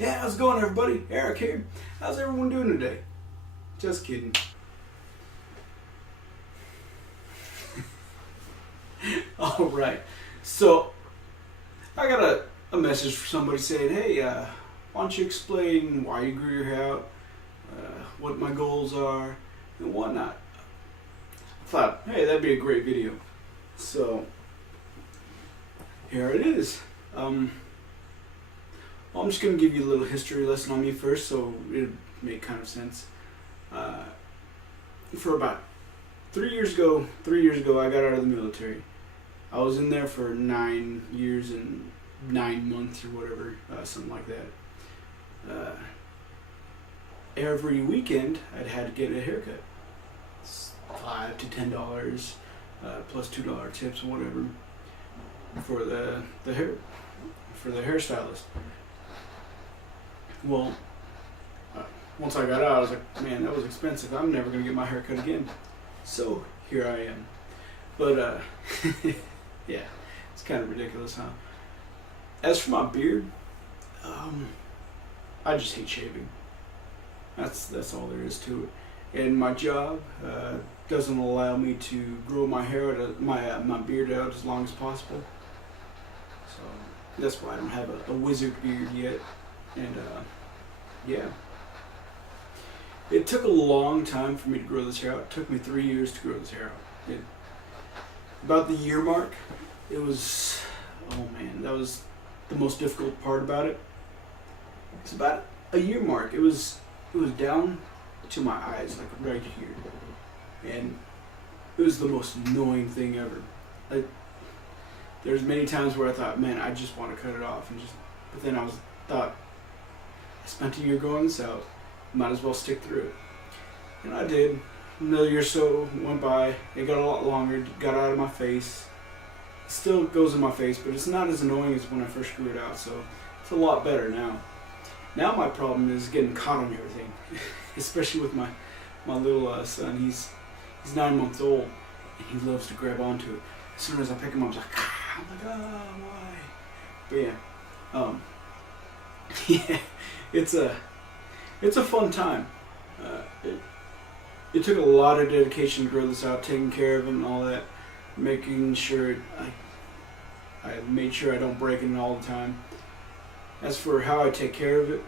Yeah, how's it going, everybody? Eric here. How's everyone doing today? Just kidding. Alright, so I got a message from somebody saying, hey, why don't you explain why you grew your hair out, what my goals are, and whatnot. I thought, hey, that'd be a great video. So, here it is. I'm just going to give you a little history lesson on me first, so it'll make kind of sense. For about 3 years ago, I got out of the military. I was in there for 9 years and 9 months or whatever, something like that. Every weekend, I'd had to get a haircut. It's $5 to $10, plus $2 tips or whatever for the hairstylist. Well, once I got out, I was like, man, that was expensive. I'm never going to get my hair cut again. So, here I am. But, yeah, it's kind of ridiculous, huh? As for my beard, I just hate shaving. That's all there is to it. And my job doesn't allow me to grow my hair out, my beard out as long as possible. So, that's why I don't have a wizard beard yet. And yeah, it took a long time for me to grow this hair out. It took me 3 years to grow this hair out. About the year mark, it was, oh man, that was the most difficult part about it. It's about a year mark. It was down to my eyes, like right here, and it was the most annoying thing ever. There's many times where I thought, man, I just want to cut it off, but then I thought, I spent a year growing this out, might as well stick through it. And I did. Another year or so went by, it got a lot longer, it got out of my face. It still goes in my face, but it's not as annoying as when I first grew it out, so it's a lot better now. Now my problem is getting caught on everything, especially with my little son. He's 9 months old, and he loves to grab onto it. As soon as I pick him up, I'm like, why? But yeah, yeah, it's a fun time. It took a lot of dedication to grow this out, taking care of him and all that, making sure I made sure I don't break it all the time. As for how I take care of it,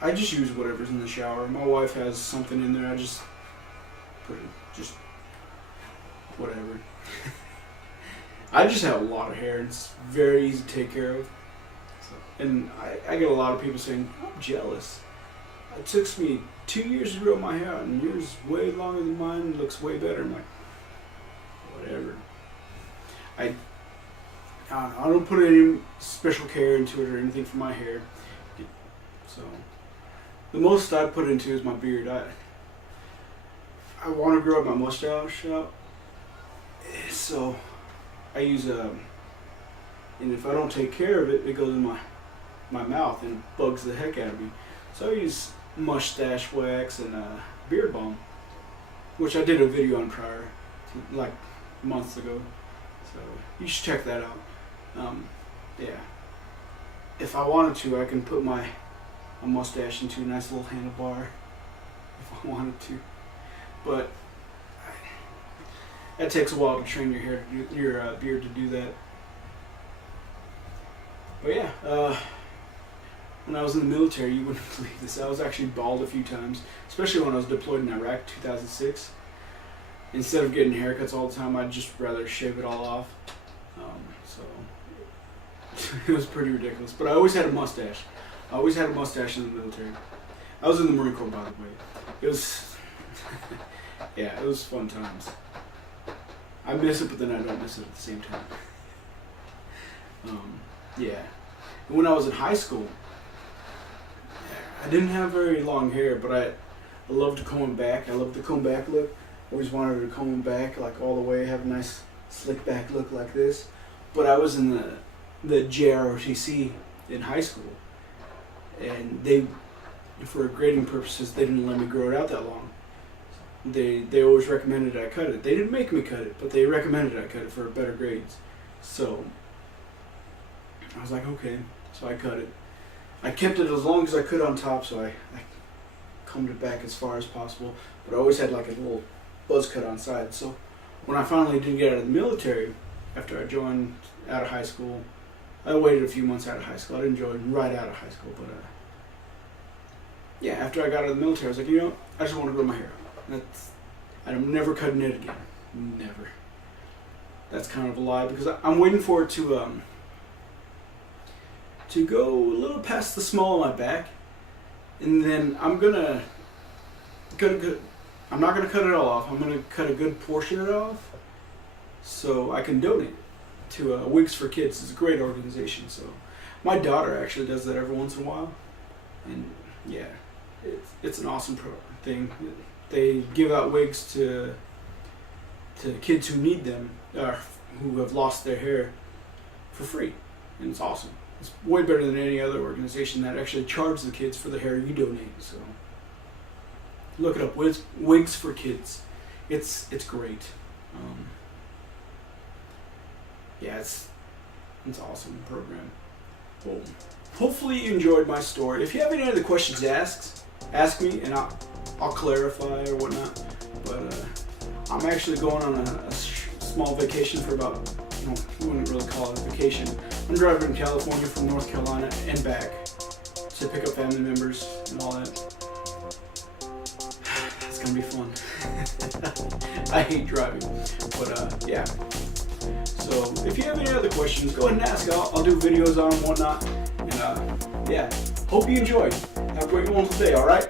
I just use whatever's in the shower. My wife has something in there, I just put it, just whatever. I just have a lot of hair, and it's very easy to take care of. So, and I get a lot of people saying, I'm jealous. It took me 2 years to grow my hair out, and yours way longer than mine, and looks way better. I'm like, whatever. I don't put any special care into it or anything for my hair. So, the most I put into is my beard. I want to grow up my mustache out, so I use and if I don't take care of it, it goes in my mouth and bugs the heck out of me. So I use mustache wax and beard balm, which I did a video on prior, like months ago. So you should check that out. Yeah. If I wanted to, I can put my mustache into a nice little handlebar if I wanted to, but that takes a while to train your beard to do that. But yeah, when I was in the military, you wouldn't believe this, I was actually bald a few times, especially when I was deployed in Iraq 2006. Instead of getting haircuts all the time, I'd just rather shave it all off. So it was pretty ridiculous. But I always had a mustache. I always had a mustache in the military. I was in the Marine Corps, by the way. It was, yeah, it was fun times. I miss it, but then I don't miss it at the same time. Yeah. And when I was in high school, I didn't have very long hair, but I loved to comb it back. I loved the comb back look. Always wanted to comb it back like all the way, have a nice slick back look like this. But I was in the JROTC in high school, and for grading purposes, they didn't let me grow it out that long. They always recommended I cut it. They didn't make me cut it, but they recommended I cut it for better grades. So I was like, okay. So I cut it. I kept it as long as I could on top, so I combed it back as far as possible. But I always had like a little buzz cut on side. So when I finally did get out of the military, after I joined out of high school, I waited a few months out of high school. I didn't join right out of high school, but yeah, after I got out of the military, I was like, you know, I just want to grow my hair out. I'm never cutting it again. Never. That's kind of a lie, because I'm waiting for it to go a little past the small of my back, and then I'm not gonna cut it all off. I'm gonna cut a good portion of it off, so I can donate to Wigs for Kids. It's a great organization. So my daughter actually does that every once in a while, and yeah, it's an awesome thing. They give out wigs to kids who need them, who have lost their hair, for free, and it's awesome. It's way better than any other organization that actually charges the kids for the hair you donate. So look it up, Wigs for Kids. It's great. Yeah, it's an awesome program. Well, hopefully you enjoyed my story. If you have any other questions to ask me, and I'll clarify or whatnot. But I'm actually going on a small vacation for about, we wouldn't really call it a vacation. I'm driving to California from North Carolina and back to pick up family members and all that. It's gonna be fun. I hate driving, but yeah. So if you have any other questions, go ahead and ask. I'll do videos on them and whatnot. And yeah, hope you enjoyed. Have a great wonderful day, alright?